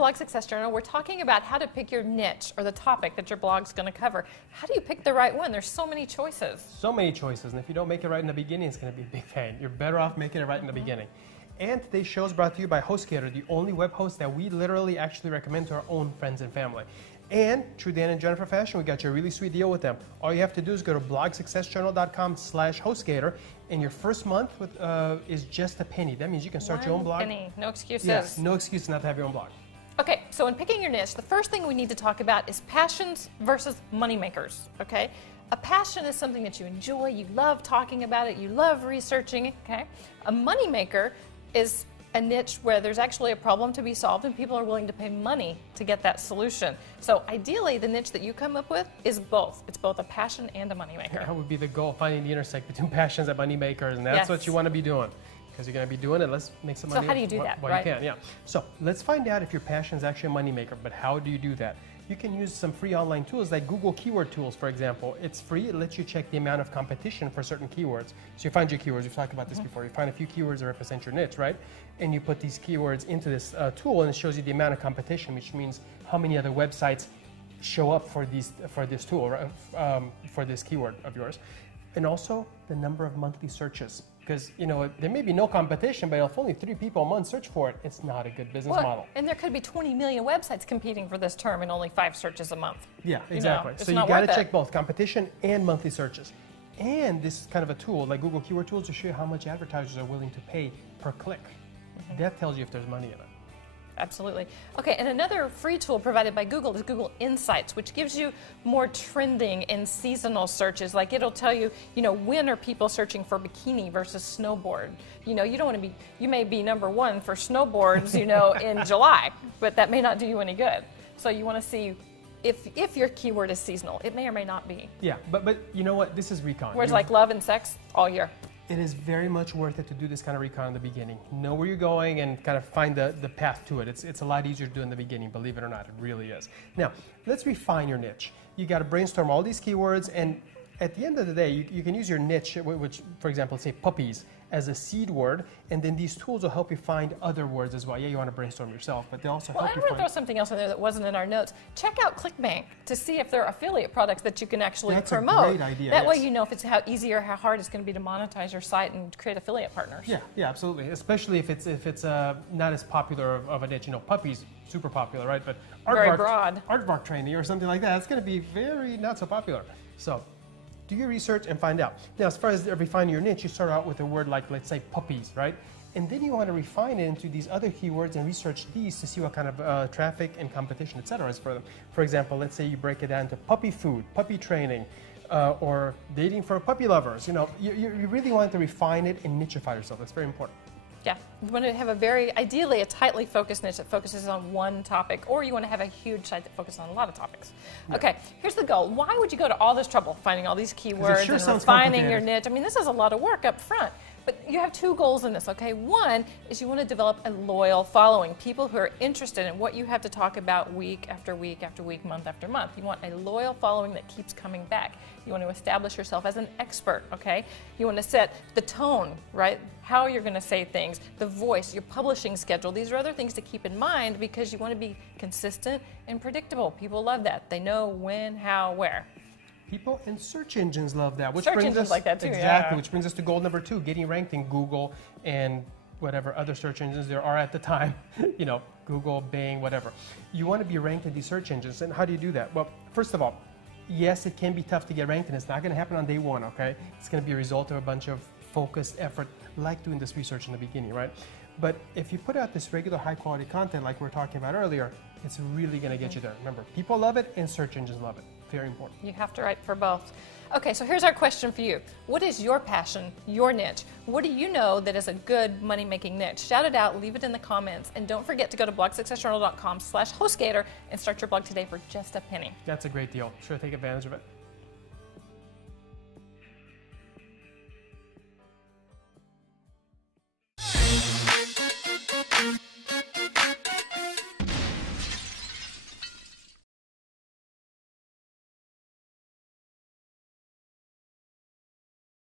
Blog Success Journal, we're talking about how to pick your niche or the topic that your blog's going to cover. How do you pick the right one? There's so many choices. So many choices, and if you don't make it right in the beginning, it's going to be a big pain. You're better off making it right in the beginning. And today's show is brought to you by HostGator, the only web host that we literally actually recommend to our own friends and family. And True Dan and Jennifer Fashion, we got you a really sweet deal with them. All you have to do is go to blogsuccessjournal.com/HostGator, and your first month with, is just a penny. That means you can start your own blog. Penny, no excuses. Yes, no excuse not to have your own blog. Okay, so in picking your niche, the first thing we need to talk about is passions versus money makers, okay? A passion is something that you enjoy, you love talking about it, you love researching it, okay? A money maker is a niche where there's actually a problem to be solved and people are willing to pay money to get that solution. So ideally, the niche that you come up with is both. It's both a passion and a money maker. That would be the goal, finding the intersect between passions and money makers, and that's what you want to be doing. Because you're going to be doing it, let's make some money. So how do you do that, while you can, yeah. So let's find out if your passion is actually a money maker, but how do you do that? You can use some free online tools like Google Keyword Tools, for example. It's free. It lets you check the amount of competition for certain keywords. So you find your keywords. We've talked about this before. You find a few keywords that represent your niche, right? And you put these keywords into this tool, and it shows you the amount of competition, which means how many other websites show up for this tool, for this keyword of yours. And also the number of monthly searches. Because, you know, there may be no competition, but if only 3 people a month search for it, it's not a good business model. And there could be 20 million websites competing for this term and only 5 searches a month. Yeah, exactly. So you got to check both competition and monthly searches. And this is kind of a tool, like Google Keyword Tools, to show you how much advertisers are willing to pay per click. That tells you if there's money in it. Absolutely. Okay, and another free tool provided by Google is Google Insights, which gives you more trending and seasonal searches. Like it'll tell you, you know, when are people searching for bikini versus snowboard. You know, you don't want to be, you may be #1 for snowboards, you know, in July, but that may not do you any good. So you want to see if your keyword is seasonal. It may or may not be. Yeah, but you know what? This is recon. Whereas like love and sex all year. It is very much worth it to do this kind of recon in the beginning. Know where you're going and kind of find the path to it. It's a lot easier to do in the beginning, believe it or not. It really is. Now, let's refine your niche. You got to brainstorm all these keywords, and at the end of the day, you can use your niche, which, for example, say puppies, as a seed word, and then these tools will help you find other words as well. Yeah, you want to brainstorm yourself, but they also help you find... I'm going to throw something else in there that wasn't in our notes. Check out ClickBank to see if there are affiliate products that you can actually promote. That's a great idea. That way you know if it's how easy or how hard it's going to be to monetize your site and create affiliate partners. Yeah, absolutely. Especially if it's not as popular of a niche. You know, puppies, super popular, right? But very broad. Aardvark training or something like that, it's going to be very not so popular. So do your research and find out. Now, as far as refining your niche, you start out with a word like, let's say, puppies, right? And then you want to refine it into these other keywords and research these to see what kind of traffic and competition, et cetera, is for them. For example, let's say you break it down to puppy food, puppy training, or dating for puppy lovers. You know, you really want to refine it and nicheify yourself. That's very important. Yeah, you want to have ideally a tightly focused niche that focuses on one topic, or you want to have a huge site that focuses on a lot of topics. Yeah. Okay, here's the goal. Why would you go to all this trouble finding all these keywords and refining your niche? I mean, this is a lot of work up front. But you have 2 goals in this, okay? One is you want to develop a loyal following, people who are interested in what you have to talk about week after week after week, month after month. You want a loyal following that keeps coming back. You want to establish yourself as an expert, okay? You want to set the tone, right? How you're going to say things, the voice, your publishing schedule. These are other things to keep in mind because you want to be consistent and predictable. People love that. They know when, how, where. People and search engines love that. Which brings us like that too, exactly. Yeah. Which brings us to goal number 2: getting ranked in Google and whatever other search engines there are at the time. You know, Google, Bing, whatever. You want to be ranked in these search engines, and how do you do that? Well, first of all, yes, it can be tough to get ranked, and it's not going to happen on day 1. Okay, it's going to be a result of a bunch of focused effort, like doing this research in the beginning, right? But if you put out this regular high-quality content, like we were talking about earlier, it's really going to get you there. Remember, people love it, and search engines love it. Very important. You have to write for both. Okay, so here's our question for you. What is your passion, your niche? What do you know that is a good money-making niche? Shout it out, leave it in the comments, and don't forget to go to blogsuccessjournal.com/HostGator and start your blog today for just a penny. That's a great deal. Sure, take advantage of it.